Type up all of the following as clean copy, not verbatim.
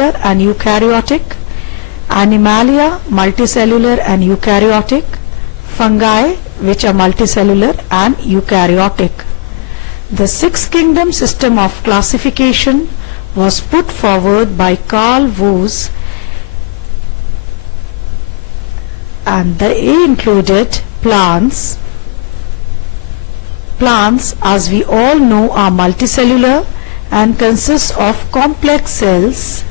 and eukaryotic, Animalia multicellular and eukaryotic, fungi which are multicellular and eukaryotic. The six kingdom system of classification was put forward by Carl Woese, and they included plants. Plants, as we all know, are multicellular and consist of complex cells.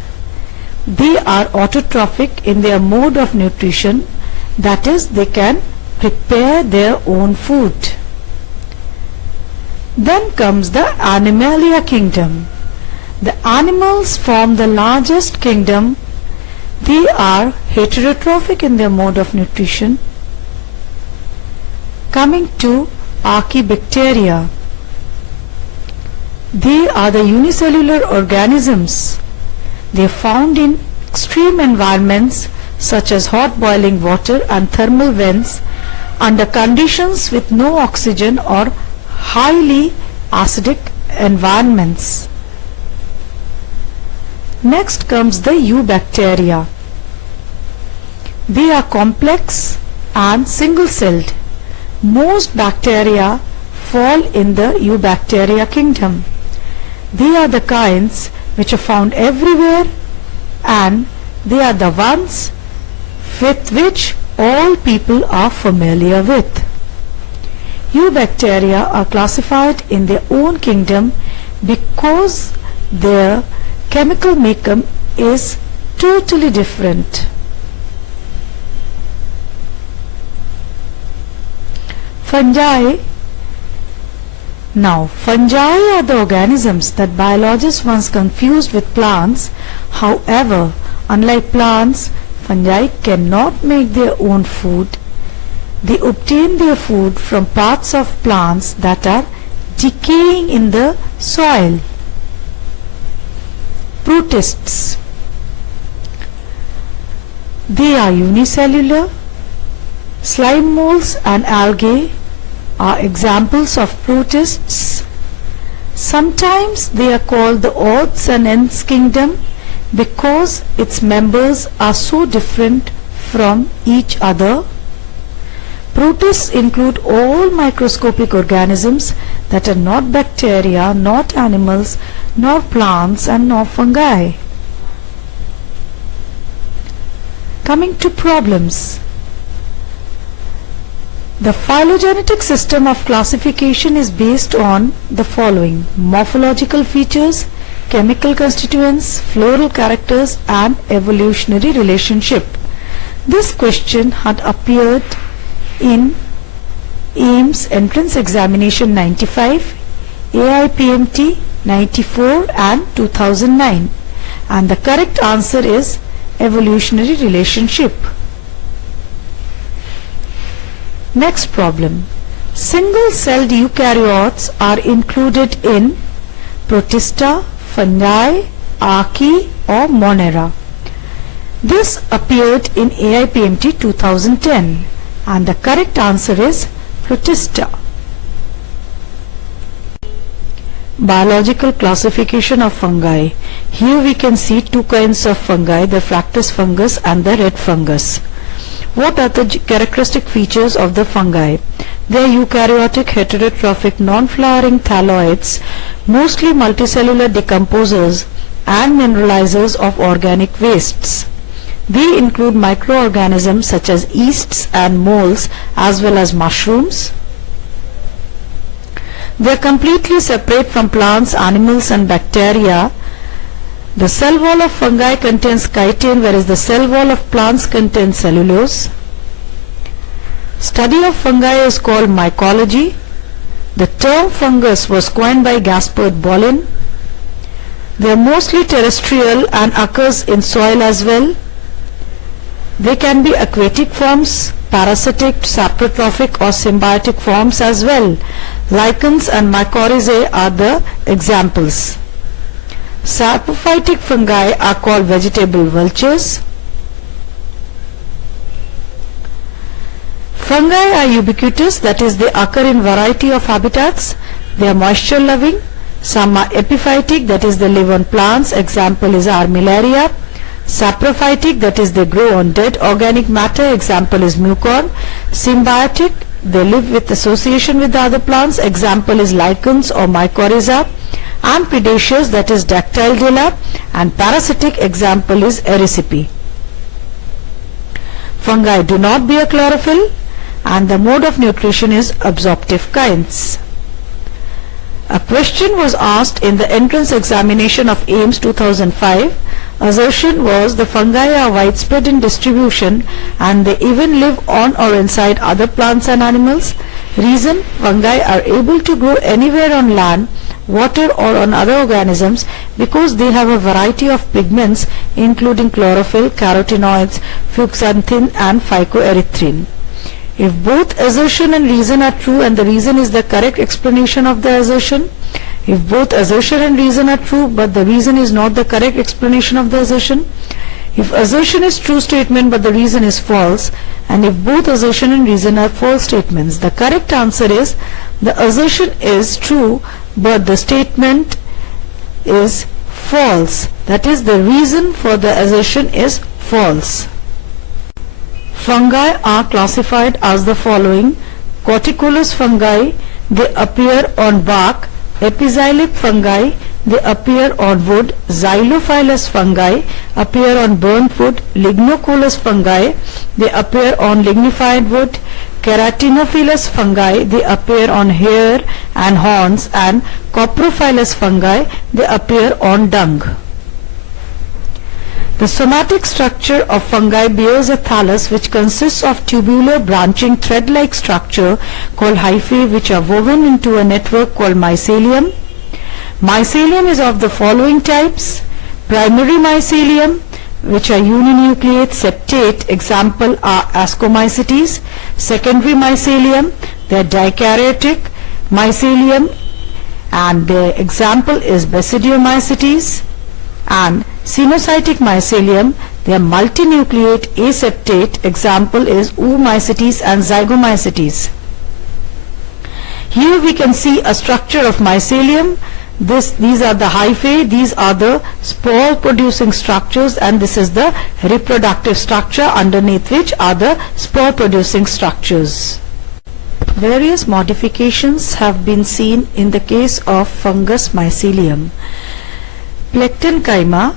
They are autotrophic in their mode of nutrition, that is, they can prepare their own food. Then comes the Animalia kingdom. The animals form the largest kingdom. They are heterotrophic in their mode of nutrition. Coming to Archaebacteria. They are the unicellular organisms. They are found in extreme environments such as hot boiling water and thermal vents under conditions with no oxygen or highly acidic environments. Next comes the Eubacteria. They are complex and single-celled. Most bacteria fall in the Eubacteria kingdom. They are the kinds which are found everywhere, and they are the ones with which all people are familiar with. Eubacteria are classified in their own kingdom because their chemical makeup is totally different. Fungi. Now, fungi are the organisms that biologists once confused with plants. However, unlike plants, fungi cannot make their own food. They obtain their food from parts of plants that are decaying in the soil. Protists. They are unicellular. Slime molds and algae are examples of protists. Sometimes they are called the odds and ends kingdom because its members are so different from each other. Protists include all microscopic organisms that are not bacteria, not animals, nor plants, and nor fungi. Coming to problems. The phylogenetic system of classification is based on the following: morphological features, chemical constituents, floral characters, and evolutionary relationship. This question had appeared in AIMS Entrance Examination 95, AIPMT 94 and 2009, and the correct answer is evolutionary relationship. Next problem. Single-celled eukaryotes are included in Protista, fungi, archaea or Monera. This appeared in AIPMT 2010, and the correct answer is Protista. Biological classification of fungi. Here we can see two kinds of fungi, the Fructus fungus and the red fungus. What are the characteristic features of the fungi? They are eukaryotic, heterotrophic, non-flowering thalloids, mostly multicellular decomposers and mineralizers of organic wastes. They include microorganisms such as yeasts and molds as well as mushrooms. They are completely separate from plants, animals and bacteria. The cell wall of fungi contains chitin, whereas the cell wall of plants contains cellulose. Study of fungi is called mycology. The term fungus was coined by Gaspard Bollin. They are mostly terrestrial and occurs in soil as well. They can be aquatic forms, parasitic, saprotrophic or symbiotic forms as well. Lichens and mycorrhizae are the examples. Saprophytic fungi are called vegetable vultures. Fungi are ubiquitous, that is, they occur in variety of habitats. They are moisture loving. Some are epiphytic, that is they live on plants. Example is Armillaria. Saprophytic, that is they grow on dead organic matter. Example is Mucor. Symbiotic, they live with association with the other plants. Example is lichens or mycorrhiza. And predaceous, that is Dactylidea. And parasitic, example is Erysippe. Fungi do not bear chlorophyll, and the mode of nutrition is absorptive kinds. A question was asked in the entrance examination of AIMS 2005. Assertion was the fungi are widespread in distribution and they even live on or inside other plants and animals. Reason: fungi are able to grow anywhere on land, water or on other organisms because they have a variety of pigments including chlorophyll, carotenoids, fuchsanthin and phycoerythrin. If both assertion and reason are true and the reason is the correct explanation of the assertion, if both assertion and reason are true but the reason is not the correct explanation of the assertion, if assertion is true statement but the reason is false, and if both assertion and reason are false statements, the correct answer is the assertion is true but the statement is false. That is, the reason for the assertion is false. Fungi are classified as the following: corticolous fungi, they appear on bark; epixylic fungi, they appear on wood; xylophilous fungi appear on burnt wood; lignocoelous fungi, they appear on lignified wood; keratinophilous fungi, they appear on hair and horns; and coprophilous fungi, they appear on dung. The somatic structure of fungi bears a thallus which consists of tubular branching thread-like structure called hyphae which are woven into a network called mycelium. Mycelium is of the following types: primary mycelium, which are uninucleate septate, example are Ascomycetes; secondary mycelium, they are dikaryotic mycelium and their example is Basidiomycetes; and Cenocytic mycelium, they are multinucleate aseptate, example is Oomycetes and Zygomycetes. Here we can see a structure of mycelium. These are the hyphae, these are the spore producing structures, and this is the reproductive structure underneath which are the spore producing structures. Various modifications have been seen in the case of fungus mycelium. Plectenchyma,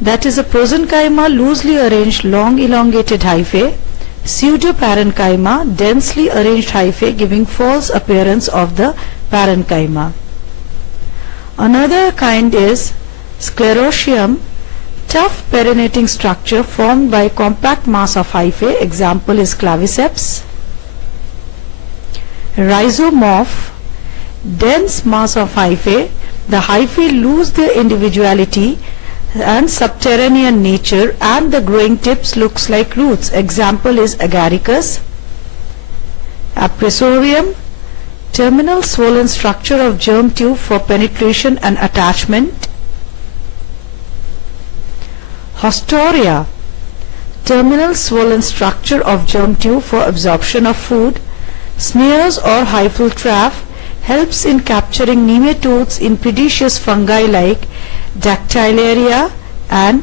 that is a prosenchyma, loosely arranged long elongated hyphae; pseudoparenchyma, densely arranged hyphae giving false appearance of the parenchyma. Another kind is Sclerotium, tough perinating structure formed by compact mass of hyphae, example is Claviceps. Rhizomorph, dense mass of hyphae, the hyphae lose their individuality and subterranean nature and the growing tips looks like roots, example is Agaricus. Aprosorium, terminal swollen structure of germ tube for penetration and attachment. Haustoria, terminal swollen structure of germ tube for absorption of food. Snares or hyphal trap helps in capturing nematodes in predaceous fungi like Dactylaria and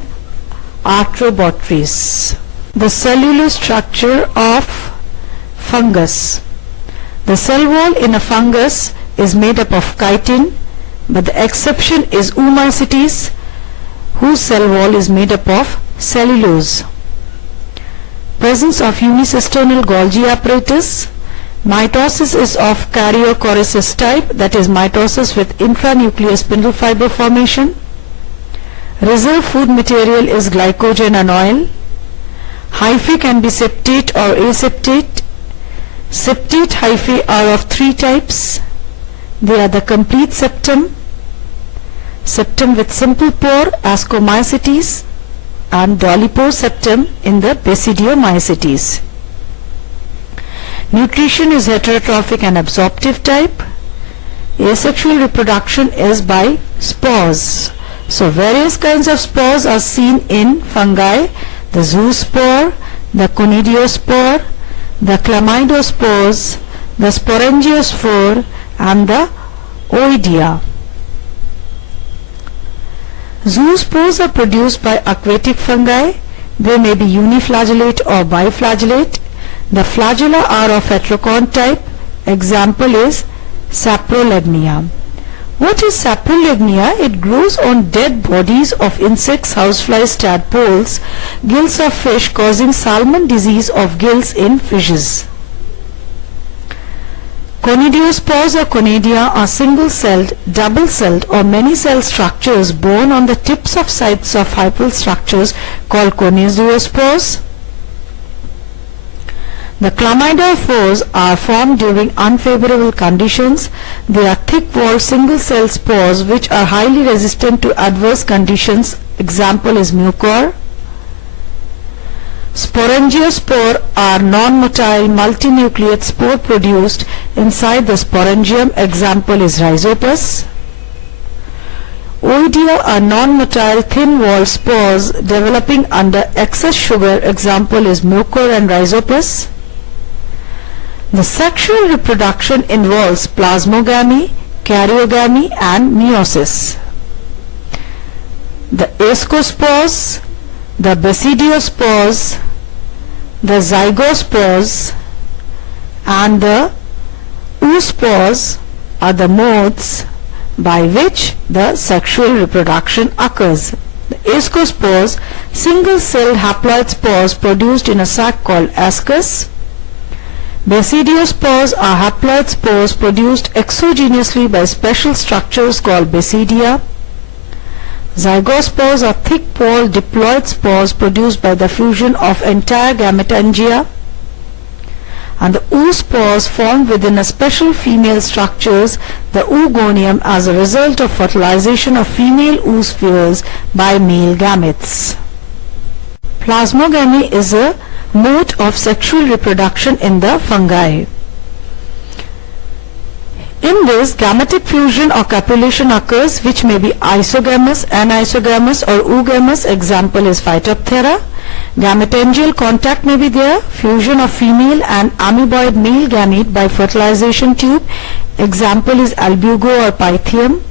Arthrobotrys. The cellular structure of fungus. The cell wall in a fungus is made up of chitin, but the exception is Oomycetes, whose cell wall is made up of cellulose. Presence of unicisternal Golgi apparatus. Mitosis is of karyochoresis type, that is mitosis with intranuclear spindle fiber formation. Reserve food material is glycogen and oil. Hyphae can be septate or aseptate. Septate hyphae are of three types. They are the complete septum, septum with simple pore, Ascomycetes, and dolipo septum in the Basidiomycetes. Nutrition is heterotrophic and absorptive type. Asexual reproduction is by spores. So various kinds of spores are seen in fungi: the zoospore, the conidiospore, the chlamydospores, the sporangiospore and the oidea. Zoospores are produced by aquatic fungi. They may be uniflagellate or biflagellate. The flagella are of heterocon type. Example is Saprolegnia. What is Saprolegnia? It grows on dead bodies of insects, houseflies, tadpoles, gills of fish, causing salmon disease of gills in fishes. Conidiospores or conidia are single-celled, double-celled or many-cell structures borne on the tips of sites of hyphal structures called conidiospores. The chlamydophores are formed during unfavorable conditions. They are thick-walled single-cell spores which are highly resistant to adverse conditions. Example is mucor. Sporangiospore are non-motile multinucleate spore produced inside the sporangium. Example is Rhizopus. Oidia are non-motile thin-walled spores developing under excess sugar. Example is Mucor and Rhizopus. The sexual reproduction involves plasmogamy, karyogamy and meiosis. The ascospores, the basidiospores, the zygospores and the oospores are the modes by which the sexual reproduction occurs. The ascospores, single-celled haploid spores produced in a sac called ascus. Basidiospores are haploid spores produced exogenously by special structures called basidia. Zygospores are thick-walled diploid spores produced by the fusion of entire gametangia. And the oospores formed within a special female structures, the oogonium, as a result of fertilization of female oospheres by male gametes. Plasmogamy is a mode of sexual reproduction in the fungi. In this, gametic fusion or copulation occurs, which may be isogamous, anisogamous or oogamous. Example is Phytophthora. Gametangial contact may be there. Fusion of female and amoeboid male gamete by fertilization tube. Example is Albugo or Pythium.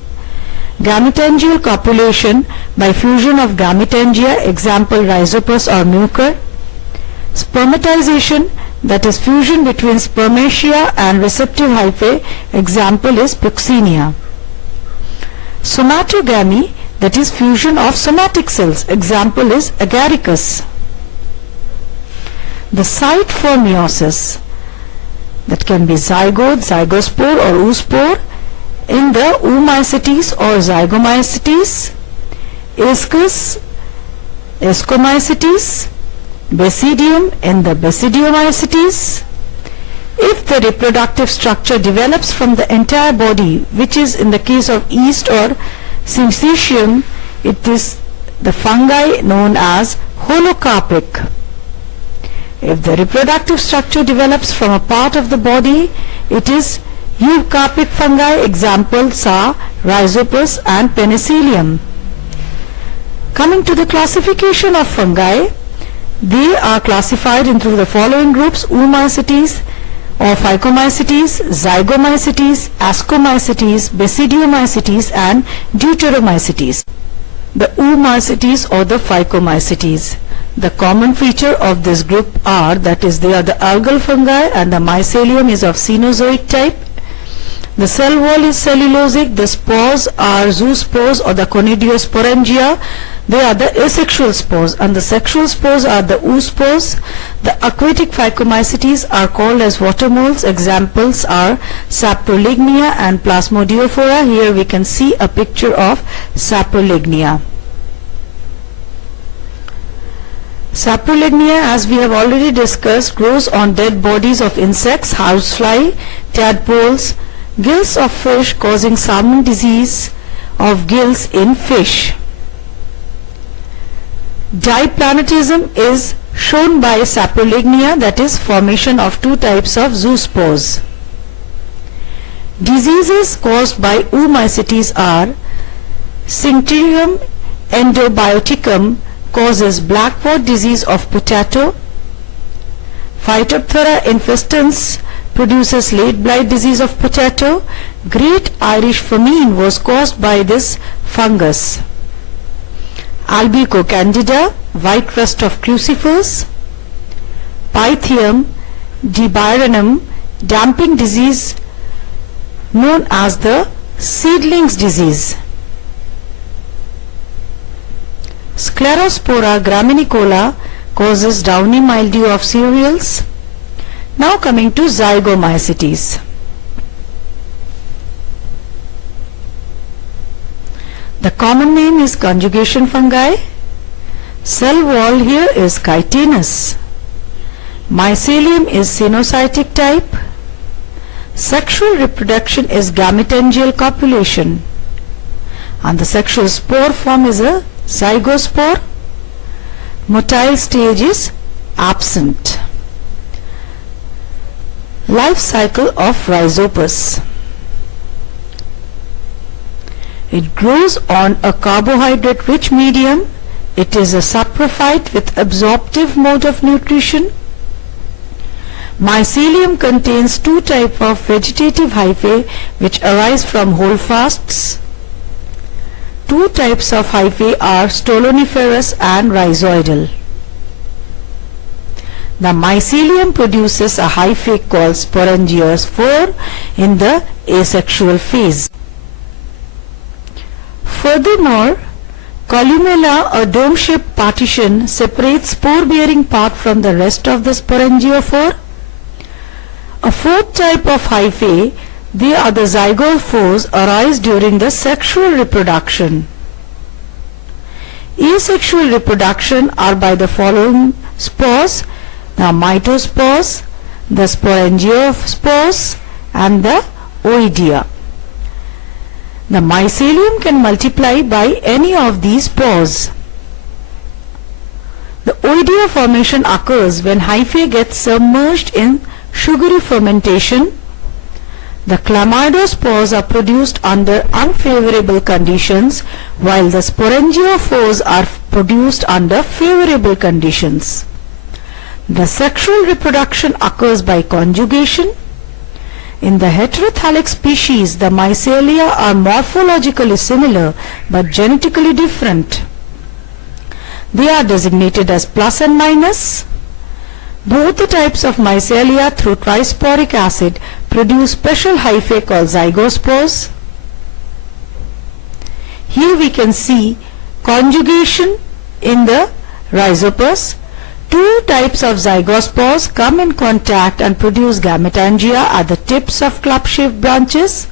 Gametangial copulation by fusion of gametangia. Example Rhizopus or Mucor. Spermatization, that is fusion between spermatia and receptive hyphae. Example is Puccinia. Somatogamy, that is fusion of somatic cells. Example is Agaricus. The site for meiosis, that can be zygote, zygospore or oospore in the oomycetes or zygomycetes, ascus, ascomycetes, basidium in the basidiomycetes. If the reproductive structure develops from the entire body, which is in the case of yeast or syncytium, it is the fungi known as holocarpic. If the reproductive structure develops from a part of the body, it is eucarpic fungi. Examples are Rhizopus and Penicillium. Coming to the classification of fungi, they are classified into the following groups: oomycetes or phycomycetes, zygomycetes, ascomycetes, basidiomycetes and deuteromycetes. The oomycetes or the phycomycetes. The common feature of this group are, that is, they are the algal fungi and the mycelium is of Cenozoic type. The cell wall is cellulosic. The spores are zoospores or the conidiosporangia. They are the asexual spores, and the sexual spores are the oospores. The aquatic phycomycetes are called as water moles. Examples are Saprolegnia and Plasmodiophora. Here we can see a picture of Saprolegnia. Saprolegnia, as we have already discussed, grows on dead bodies of insects, housefly, tadpoles, gills of fish, causing salmon disease of gills in fish. Diplanetism is shown by Saprolegnia, that is formation of two types of zoospores. Diseases caused by oomycetes are Synctyrium endobioticum causes blackpot disease of potato. Phytophthora infestans produces late blight disease of potato. Great Irish famine was caused by this fungus. Albico candida, white rust of crucifers, Pythium diburnum, damping disease known as the seedlings disease. Sclerospora graminicola causes downy mildew of cereals. Now coming to zygomycetes. The common name is conjugation fungi. Cell wall here is chitinous. Mycelium is sinusoidal type. Sexual reproduction is gametangial copulation. And the sexual spore form is a zygospore. Motile stage is absent. Life cycle of Rhizopus. It grows on a carbohydrate-rich medium. It is a saprophyte with absorptive mode of nutrition. Mycelium contains two types of vegetative hyphae which arise from holdfasts. Two types of hyphae are stoloniferous and rhizoidal. The mycelium produces a hyphae called sporangiospore in the asexual phase. Furthermore, columella, a dome-shaped partition, separates spore-bearing part from the rest of the sporangiophore. A fourth type of hyphae, they are the zygospores, arise during the sexual reproduction. Asexual reproduction are by the following spores: the mitospores, the sporangiospores, and the oidea. The mycelium can multiply by any of these spores. The oidea formation occurs when hyphae gets submerged in sugary fermentation. The chlamydospores are produced under unfavorable conditions, while the sporangiophores are produced under favorable conditions. The sexual reproduction occurs by conjugation. In the heterothallic species, the mycelia are morphologically similar but genetically different. They are designated as plus and minus. Both the types of mycelia through trisporic acid produce special hyphae called zygospores. Here we can see conjugation in the Rhizopus. Two types of zygospores come in contact and produce gametangia at the tips of club-shaped branches.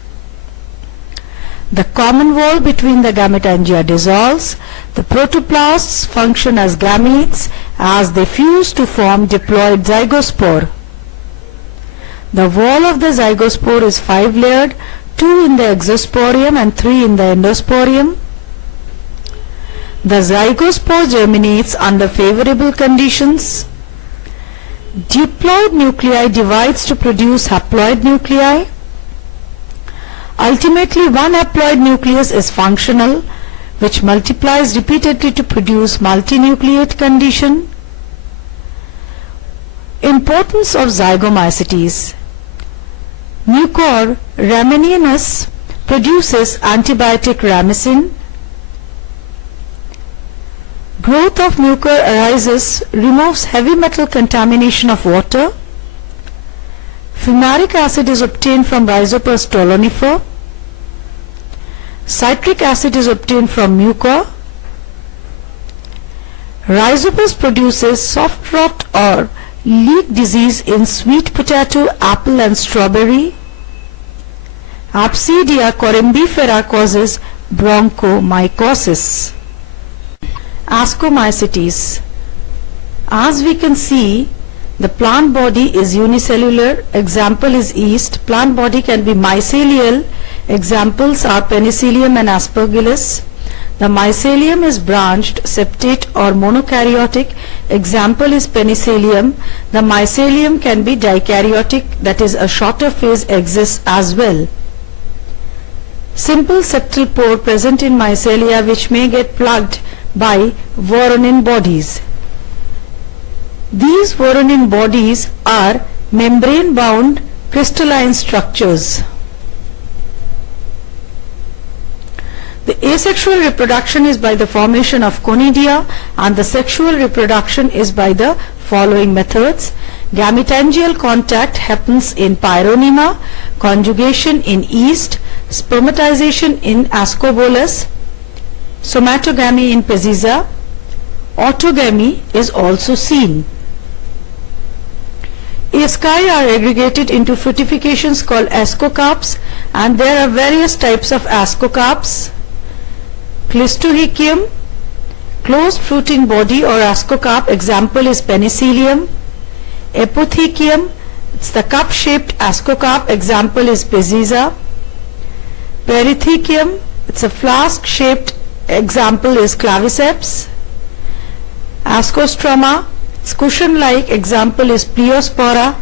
The common wall between the gametangia dissolves. The protoplasts function as gametes as they fuse to form diploid zygospore. The wall of the zygospore is 5-layered, 2 in the exosporium and 3 in the endosporium. The zygospore germinates under favorable conditions. Diploid nuclei divides to produce haploid nuclei. Ultimately, one haploid nucleus is functional, which multiplies repeatedly to produce multinucleate condition. Importance of zygomycetes. Mucor ramininus produces antibiotic ramecin. Growth of mucor arises, removes heavy metal contamination of water. Fumaric acid is obtained from Rhizopus stolonifer. Citric acid is obtained from mucor. Rhizopus produces soft rot or leek disease in sweet potato, apple and strawberry. Absidia corymbifera causes bronchomycosis. Ascomycetes. As we can see, the plant body is unicellular. Example is yeast. Plant body can be mycelial. Examples are penicillium and aspergillus. The mycelium is branched, septate or monokaryotic. Example is penicillium. The mycelium can be dikaryotic, that is a shorter phase exists as well. Simple septal pore present in mycelia which may get plugged by Voronin bodies. These Voronin bodies are membrane-bound crystalline structures. The Asexual reproduction is by the formation of conidia, and the sexual reproduction is by the following methods. Gametangial contact happens in Pyrrhonema, conjugation in yeast, spermatization in Ascobolus, somatogamy in Peziza. Autogamy is also seen. Asci are aggregated into fructifications called ascocarps, and there are various types of ascocarps. Cleistohecium, closed fruiting body or ascocarp, example is Penicillium. Apothecium, it's the cup-shaped ascocarp, example is Peziza. Perithecium, it's a flask-shaped, example is Claviceps. Ascostroma, it's cushion-like, example is Pleospora.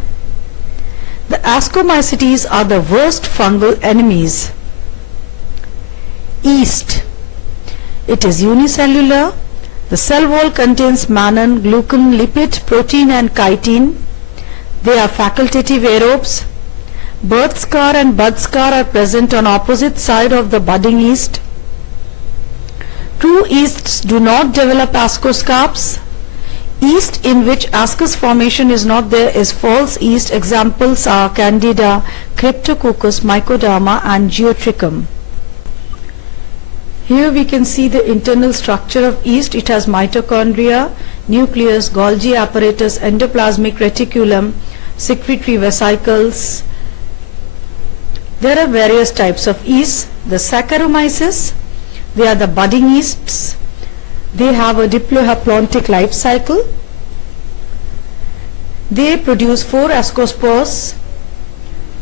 The Ascomycetes are the worst fungal enemies. Yeast, it is unicellular. The cell wall contains mannan, glucan, lipid, protein and chitin. They are facultative aerobes. Birth scar and bud scar are present on opposite side of the budding yeast. True yeasts do not develop ascoscarps. Yeast in which ascus formation is not there is false yeast. Examples are Candida, Cryptococcus, Mycodama and Geotrichum. Here we can see the internal structure of yeast. It has mitochondria, nucleus, Golgi apparatus, endoplasmic reticulum, secretory vesicles. There are various types of yeast. The Saccharomyces, they are the budding yeasts. They have a diplohaplontic life cycle. They produce 4 ascospores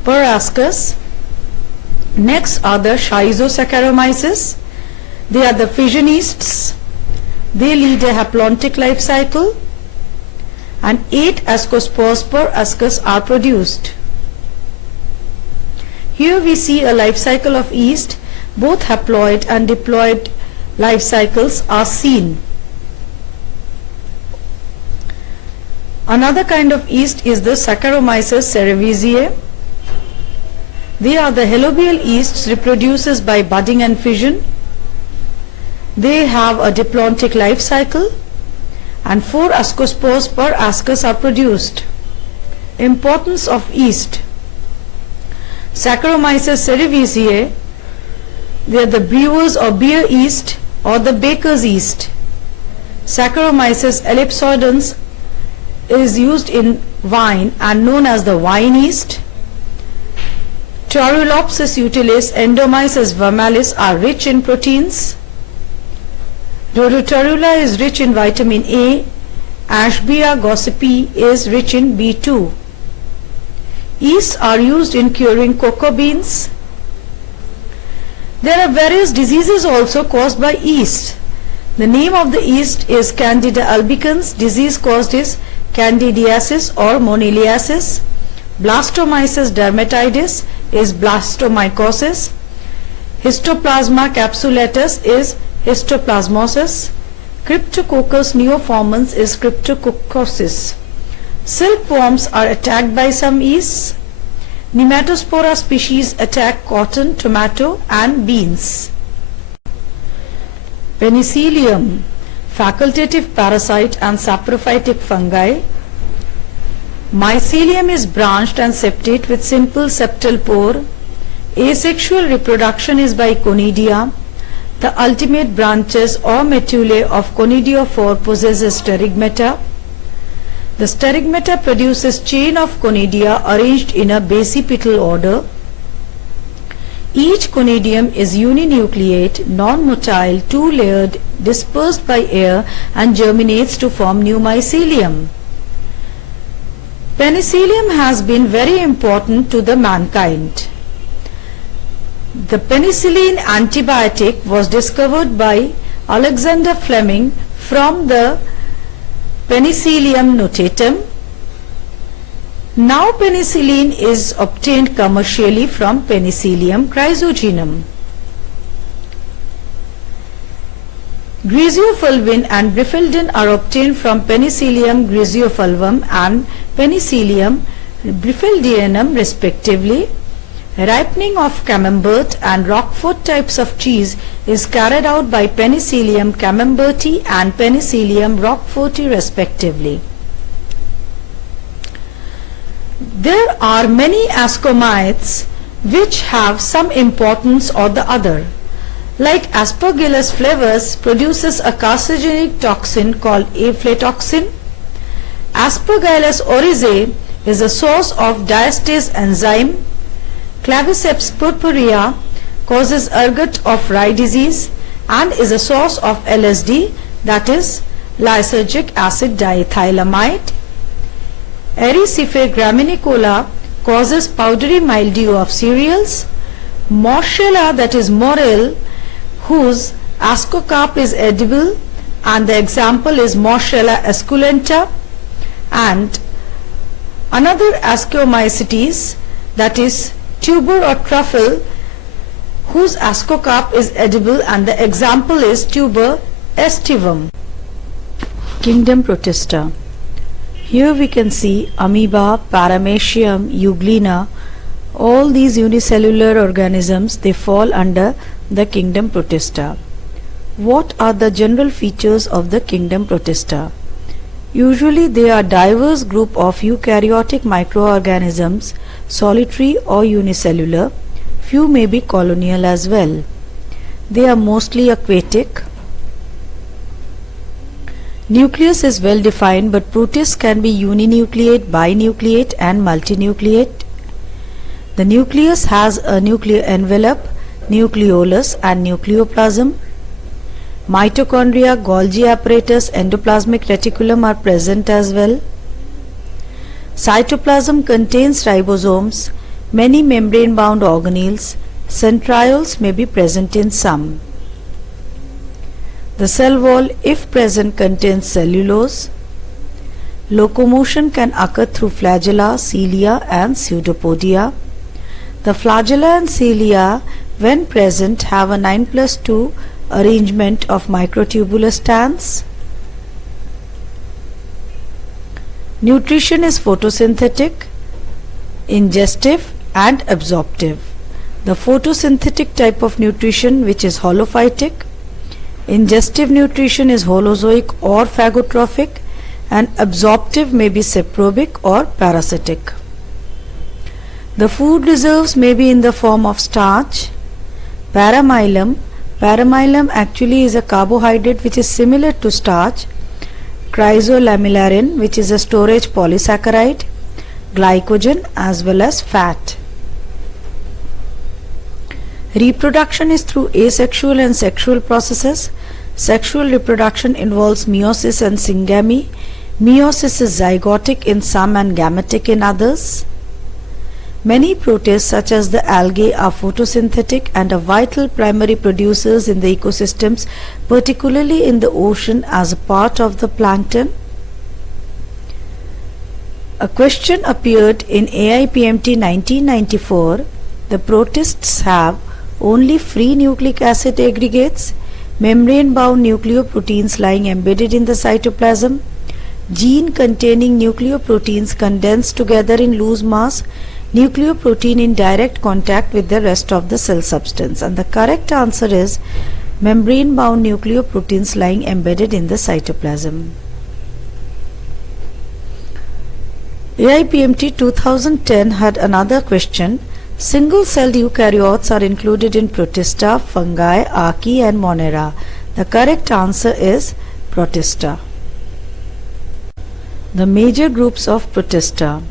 per ascus. Next are the Schizosaccharomyces. They are the fission yeasts. They lead a haplontic life cycle, and 8 ascospores per ascus are produced. Here we see a life cycle of yeast. Both haploid and diploid life cycles are seen. Another kind of yeast is the Saccharomyces cerevisiae. They are the halobial yeasts, reproduces by budding and fission. They have a diplontic life cycle, and 4 ascospores per ascus are produced. Importance of yeast. Saccharomyces cerevisiae, they are the brewers or beer yeast or the baker's yeast. Saccharomyces ellipsoidans is used in wine and known as the wine yeast. Torulopsis utilis, Endomyces vermalis are rich in proteins. Dodotorula is rich in vitamin A. Ashbia gossypi is rich in B2. Yeasts are used in curing cocoa beans. There are various diseases also caused by yeast. The name of the yeast is Candida albicans. Disease caused is candidiasis or moniliasis. Blastomyces dermatitis is blastomycosis. Histoplasma capsulatus is histoplasmosis. Cryptococcus neoformans is cryptococcosis. Silkworms are attacked by some yeasts. Nematospora species attack cotton, tomato and beans. Penicillium, facultative parasite and saprophytic fungi. Mycelium is branched and septate with simple septal pore. Asexual reproduction is by conidia. The ultimate branches or medullae of conidiophore possesses sterigmata. The sterigmata produces chain of conidia arranged in a basipetal order. Each conidium is uninucleate, non-motile, 2-layered, dispersed by air and germinates to form new mycelium. Penicillium has been very important to the mankind. The penicillin antibiotic was discovered by Alexander Fleming from the Penicillium notatum. Now penicillin is obtained commercially from Penicillium chrysogenum. Griseofulvin and brifildin are obtained from Penicillium griseofulvum and Penicillium brifildianum respectively. Ripening of camembert and Roquefort types of cheese is carried out by Penicillium camemberti and Penicillium roqueforti respectively. There are many ascomites which have some importance or the other. Like Aspergillus flavus produces a carcinogenic toxin called aflatoxin. Aspergillus oryzae is a source of diastase enzyme. Claviceps purpurea causes ergot of rye disease and is a source of LSD, that is lysergic acid diethylamide. Ericifer graminicola causes powdery mildew of cereals. Moschella, that is morel, whose ascocarp is edible, and the example is Moschella esculenta, and another Ascomycetes, that is tuber or truffle, whose ascocarp is edible, and the example is tuber aestivum. Kingdom Protista. Here we can see amoeba, paramecium, euglena. All these unicellular organisms, they fall under the kingdom Protista. What are the general features of the kingdom Protista? Usually they are diverse group of eukaryotic microorganisms, solitary or unicellular. Few may be colonial as well. They are mostly aquatic. Nucleus is well defined, but protists can be uninucleate, binucleate and multinucleate. The nucleus has a nuclear envelope, nucleolus and nucleoplasm. Mitochondria, Golgi apparatus, endoplasmic reticulum are present as well. Cytoplasm contains ribosomes, many membrane-bound organelles. Centrioles may be present in some. The cell wall, if present, contains cellulose. Locomotion can occur through flagella, cilia and pseudopodia. The flagella and cilia, when present, have a 9+2 arrangement of microtubular stands. Nutrition is photosynthetic, ingestive and absorptive. The photosynthetic type of nutrition, which is holophytic, ingestive nutrition is holozoic or phagotrophic, and absorptive may be saprobic or parasitic. The food reserves may be in the form of starch. Paramylum actually is a carbohydrate which is similar to starch. Chrysolaminarin, which is a storage polysaccharide, glycogen as well as fat. Reproduction is through asexual and sexual processes. Sexual reproduction involves meiosis and syngamy. Meiosis is zygotic in some and gametic in others. Many protists such as the algae are photosynthetic and are vital primary producers in the ecosystems, particularly in the ocean as a part of the plankton. A question appeared in AIPMT 1994. The protists have only free nucleic acid aggregates, membrane-bound nucleoproteins lying embedded in the cytoplasm, gene containing nucleoproteins condensed together in loose mass, nucleoprotein in direct contact with the rest of the cell substance, and the correct answer is membrane-bound nucleoproteins lying embedded in the cytoplasm. AIPMT 2010 had another question. Single-celled eukaryotes are included in Protista, fungi, archaea and Monera. The correct answer is Protista. The major groups of Protista.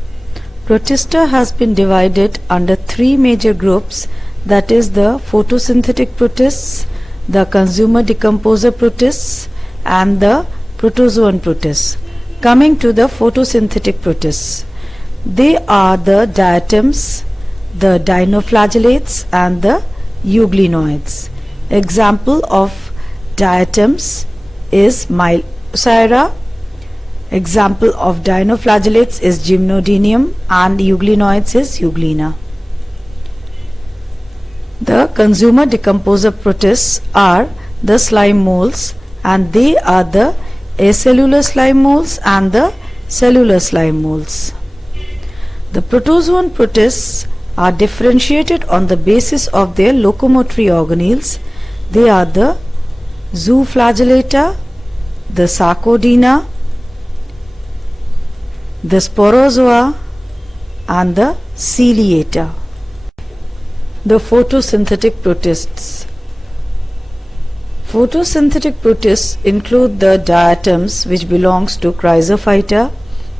Protista has been divided under three major groups, that is the photosynthetic protists, the consumer decomposer protists and the protozoan protists. Coming to the photosynthetic protists, they are the diatoms, the dinoflagellates and the euglenoids. Example of diatoms is Myloceira. Example of dinoflagellates is Gymnodinium and euglenoids is Euglena. The consumer decomposer protists are the slime molds, and they are the acellular slime molds and the cellular slime molds. The protozoan protists are differentiated on the basis of their locomotory organelles. They are the zooflagellata, the sarcodina, the sporozoa and the ciliata. The photosynthetic protists. Photosynthetic protists include the diatoms, which belongs to Chrysophyta.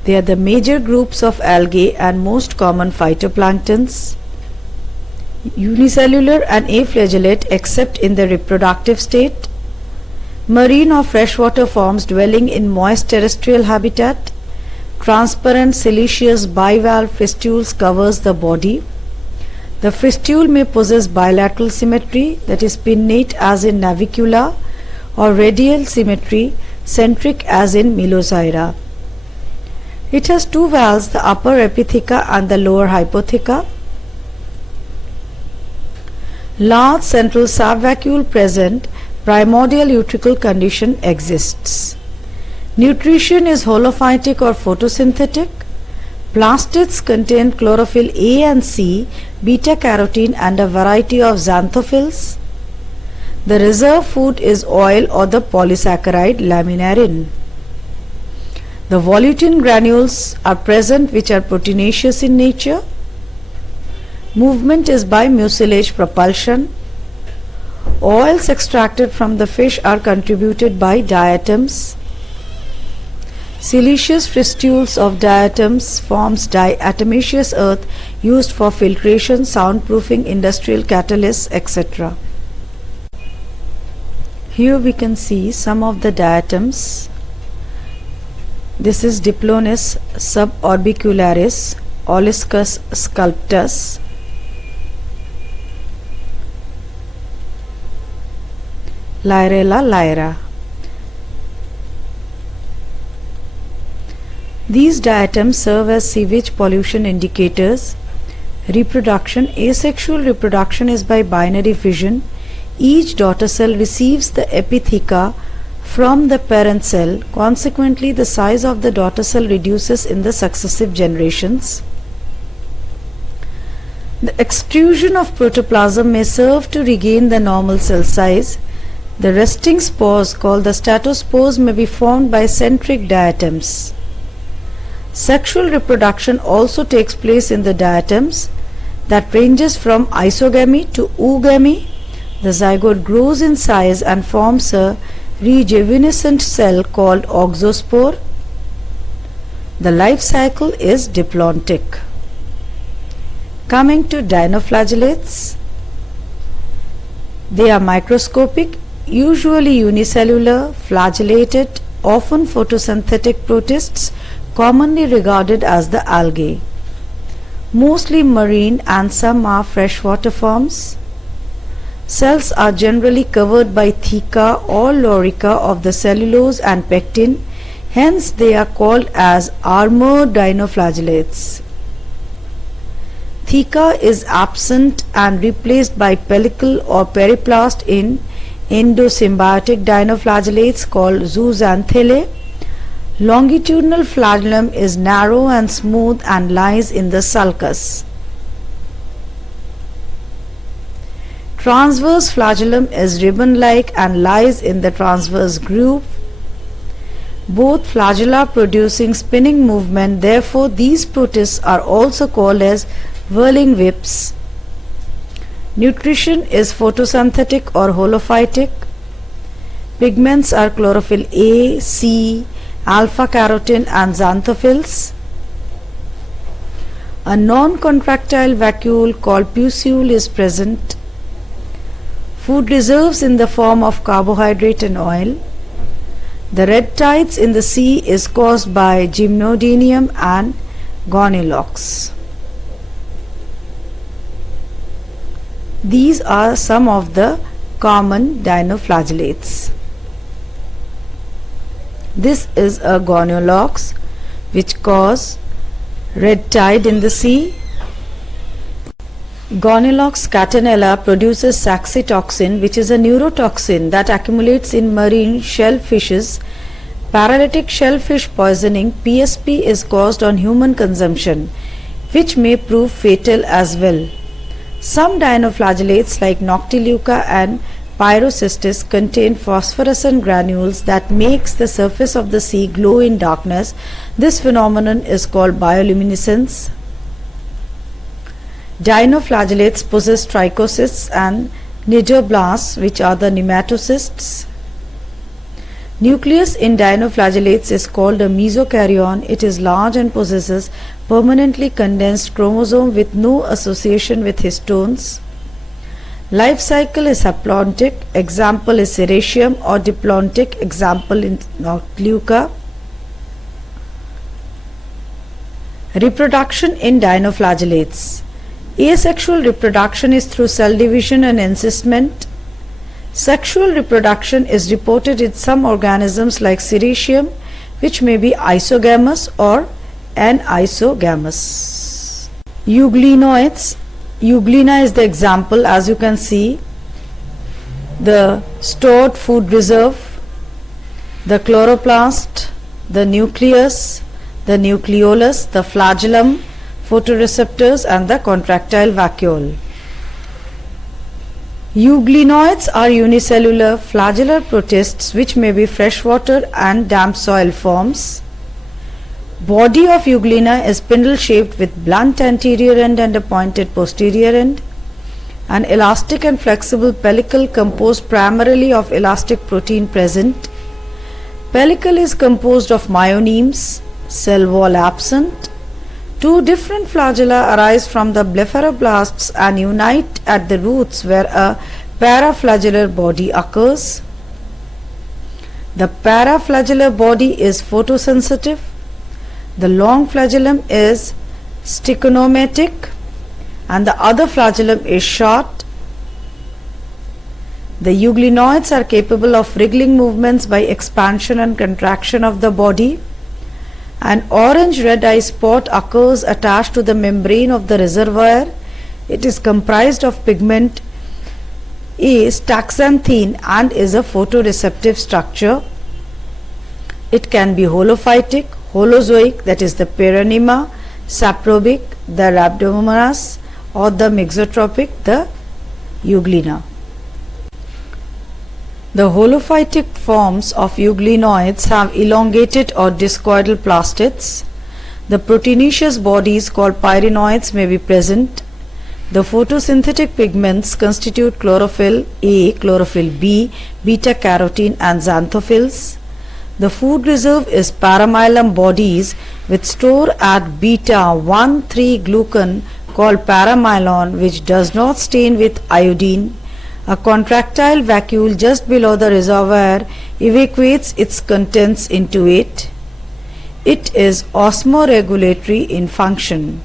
They are the major groups of algae and most common phytoplanktons. Unicellular and aflagellate except in the reproductive state. Marine or freshwater forms dwelling in moist terrestrial habitat. Transparent siliceous bivalve fistules covers the body. The fistule may possess bilateral symmetry, that is pinnate as in Navicula, or radial symmetry, centric as in Melozyra. It has two valves, the upper epitheca and the lower hypotheca. Large central subvacuole present, primordial utricle condition exists. Nutrition is holophytic or photosynthetic. Plastids contain chlorophyll A and C, beta-carotene and a variety of xanthophylls. The reserve food is oil or the polysaccharide laminarin. The volutin granules are present which are proteinaceous in nature. Movement is by mucilage propulsion. Oils extracted from the fish are contributed by diatoms. Siliceous fistules of diatoms forms diatomaceous earth used for filtration, soundproofing, industrial catalysts, etc. Here we can see some of the diatoms. This is Diplonis suborbicularis, Oliscus sculptus, Lyrella lyra. These diatoms serve as sewage pollution indicators. Reproduction. Asexual reproduction is by binary fission. Each daughter cell receives the epitheca from the parent cell. Consequently, the size of the daughter cell reduces in the successive generations. The extrusion of protoplasm may serve to regain the normal cell size. The resting spores, called the statospores, may be formed by centric diatoms. Sexual reproduction also takes place in the diatoms, that ranges from isogamy to oogamy. The zygote grows in size and forms a rejuvenescent cell called oxospore. The life cycle is diplontic. Coming to dinoflagellates, they are microscopic, usually unicellular, flagellated, often photosynthetic protists, commonly regarded as the algae. Mostly marine and some are freshwater forms. Cells are generally covered by theca or lorica of the cellulose and pectin, hence they are called as armored dinoflagellates. Theca is absent and replaced by pellicle or periplast in endosymbiotic dinoflagellates called zooxanthellae. Longitudinal flagellum is narrow and smooth and lies in the sulcus. Transverse flagellum is ribbon-like and lies in the transverse groove. Both flagella producing spinning movement, therefore these protists are also called as whirling whips. Nutrition is photosynthetic or holophytic. Pigments are chlorophyll A, C, alpha-carotene and xanthophylls. A non-contractile vacuole called pusule is present. Food reserves in the form of carbohydrate and oil. The red tides in the sea is caused by Gymnodinium and Gonilox. These are some of the common dinoflagellates. This is a Gonilox which cause red tide in the sea. Gonilox catenella produces saxitoxin, which is a neurotoxin that accumulates in marine shellfishes. Paralytic shellfish poisoning (PSP) is caused on human consumption, which may prove fatal as well. Some dinoflagellates like Noctiluca and Pyrocystis contain phosphorescent granules that makes the surface of the sea glow in darkness. This phenomenon is called bioluminescence. Dinoflagellates possess trichocysts and nidoblasts, which are the nematocysts. Nucleus in dinoflagellates is called a mesokaryon. It is large and possesses permanently condensed chromosome with no association with histones. Life cycle is haplontic. Example is Seratium, or diplontic. Example in Noctiluca. Reproduction in dinoflagellates. Asexual reproduction is through cell division and encystment. Sexual reproduction is reported in some organisms like Seratium, which may be isogamous or anisogamous. Euglenoids. Euglena is the example. As you can see, the stored food reserve, the chloroplast, the nucleus, the nucleolus, the flagellum, photoreceptors and the contractile vacuole. Euglenoids are unicellular flagellar protists which may be freshwater and damp soil forms. Body of Euglena is spindle shaped with blunt anterior end and a pointed posterior end. An elastic and flexible pellicle composed primarily of elastic protein present. Pellicle is composed of myonemes, cell wall absent. Two different flagella arise from the blepharoplasts and unite at the roots where a paraflagellar body occurs. The paraflagellar body is photosensitive. The long flagellum is stichonometic and the other flagellum is short. The euglenoids are capable of wriggling movements by expansion and contraction of the body. An orange red eye spot occurs attached to the membrane of the reservoir. It is comprised of pigment A staxanthin and is a photoreceptive structure. It can be holophytic, holozoic, that is the Peronema, saprobic, the Rhabdomonas, or the mixotropic, the Euglena. The holophytic forms of euglenoids have elongated or discoidal plastids. The proteinaceous bodies called pyrenoids may be present. The photosynthetic pigments constitute chlorophyll A, chlorophyll B, beta carotene and xanthophylls. The food reserve is paramylum bodies with store at beta 1,3-glucan called paramylon, which does not stain with iodine. A contractile vacuole just below the reservoir evacuates its contents into it. It is osmoregulatory in function.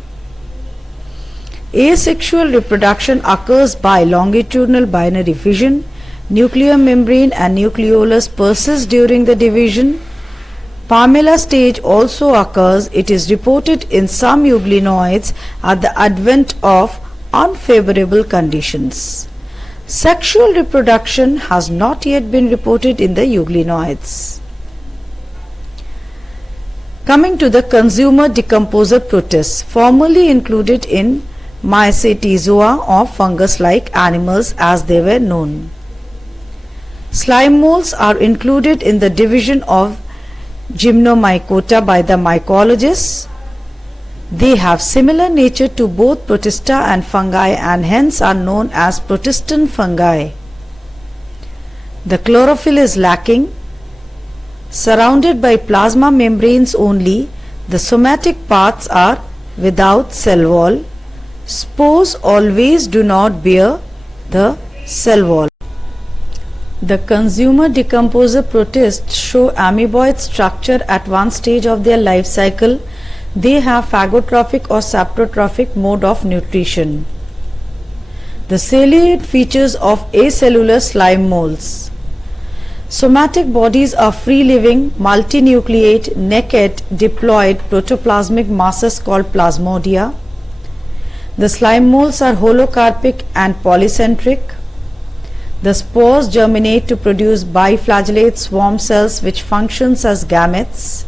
Asexual reproduction occurs by longitudinal binary fission. Nuclear membrane and nucleolus persist during the division. Pamela stage also occurs. It is reported in some euglenoids at the advent of unfavorable conditions. Sexual reproduction has not yet been reported in the euglenoids. Coming to the consumer decomposer protists, formerly included in Mycetozoa or fungus-like animals as they were known. Slime molds are included in the division of Gymnomycota by the mycologists. They have similar nature to both protista and fungi and hence are known as protistan fungi. The chlorophyll is lacking. Surrounded by plasma membranes only, the somatic parts are without cell wall. Spores always do not bear the cell wall. The consumer decomposer protists show amoeboid structure at one stage of their life cycle. They have phagotrophic or saprotrophic mode of nutrition. The salient features of acellular slime molds. Somatic bodies are free-living, multinucleate, naked, diploid protoplasmic masses called plasmodia. The slime molds are holocarpic and polycentric. The spores germinate to produce biflagellate swarm cells which functions as gametes.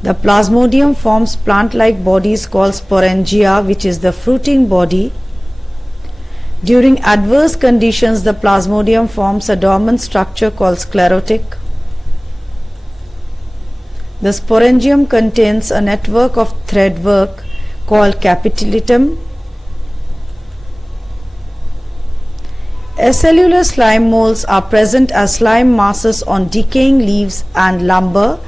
The plasmodium forms plant-like bodies called sporangia, which is the fruiting body. During adverse conditions, the plasmodium forms a dormant structure called sclerotic. The sporangium contains a network of threadwork called capitulatum. Acellular slime molds are present as slime masses on decaying leaves and lumber.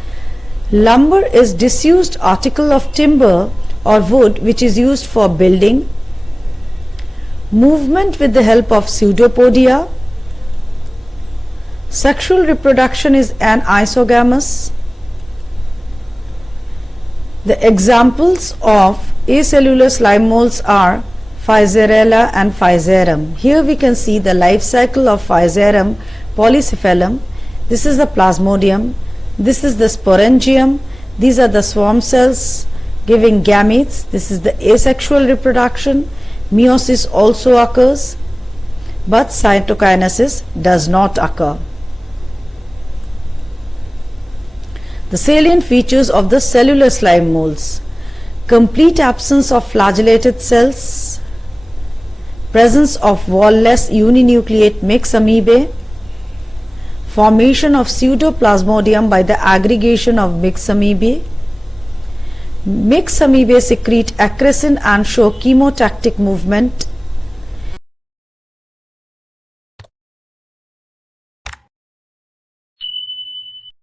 Lumber is disused article of timber or wood which is used for building. Movement with the help of pseudopodia. Sexual reproduction is anisogamous. The examples of acellular slime molds are Physaria and Physarum. Here we can see the life cycle of Physarum polycephalum. This is the plasmodium. This is the sporangium. These are the swarm cells giving gametes. This is the asexual reproduction. Meiosis also occurs, but cytokinesis does not occur. The salient features of the cellular slime molds: complete absence of flagellated cells, presence of wall-less uninucleate mixed amoebae, formation of pseudoplasmodium by the aggregation of mixed amoebae. Mixed amoebae secrete acresin and show chemotactic movement.